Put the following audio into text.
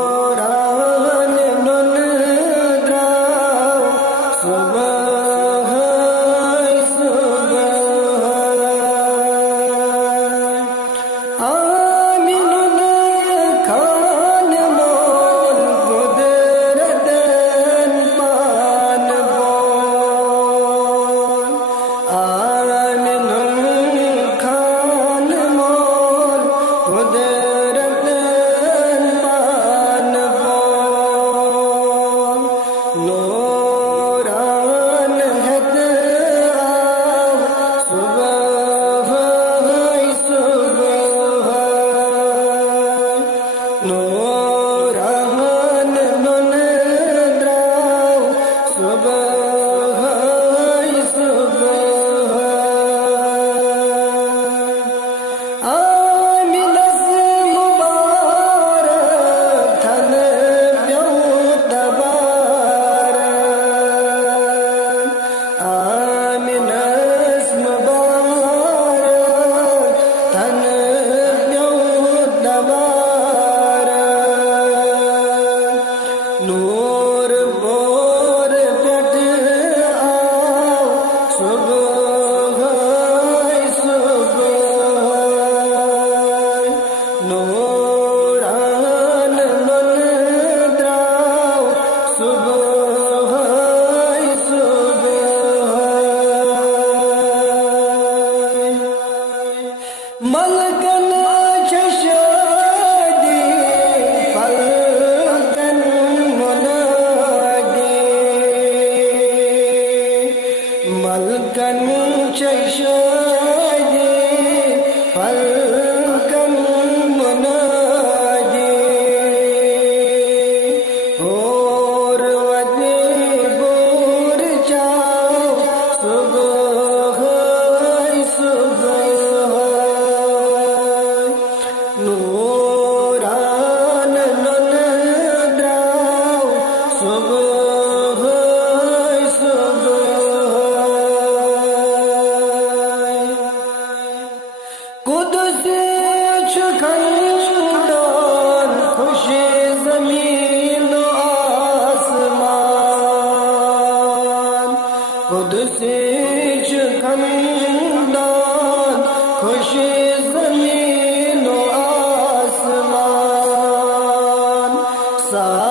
नूरान नुन द्राव सुबह सुबह आमिनुन खान मोल कुदरतन पान बोल आमिनुन खान मोल कुदरतन पान बोल नूरान हद आव सुबह सुबह नूरान नुन द्राव सुबह सुबह आमिनस मुबारक थन प्यों तबारक आमिनस मुबारक थन प्यों तबारक नूर बोर पट आओ सुबह सुबह नूरान नुन द्राव सुबह सुबह मलकन चशादी पलकन मुनादी मलकन चशादी पलकन मुनादी और वदे बोर जाओ सुबह सुबह नूरान नुन द्राव सुबह सुबह कुदस खंडान खुशी जमीन आसमान कुदस खंडान खुशी जमीन आसमान सा